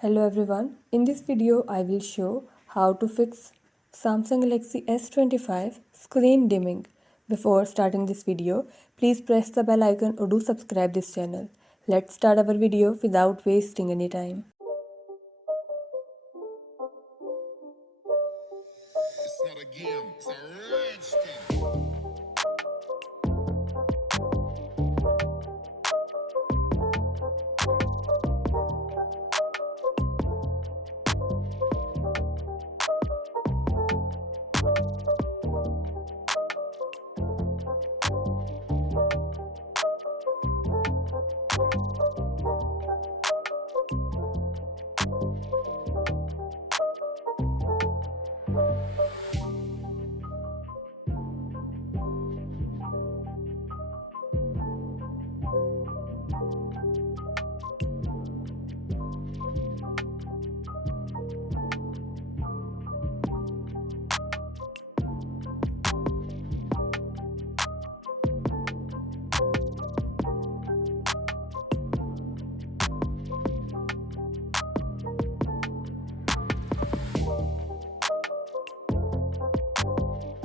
Hello everyone, in this video I will show how to fix Samsung Galaxy S25 screen dimming. Before starting this video, please press the bell icon or do subscribe this channel. Let's start our video without wasting any time.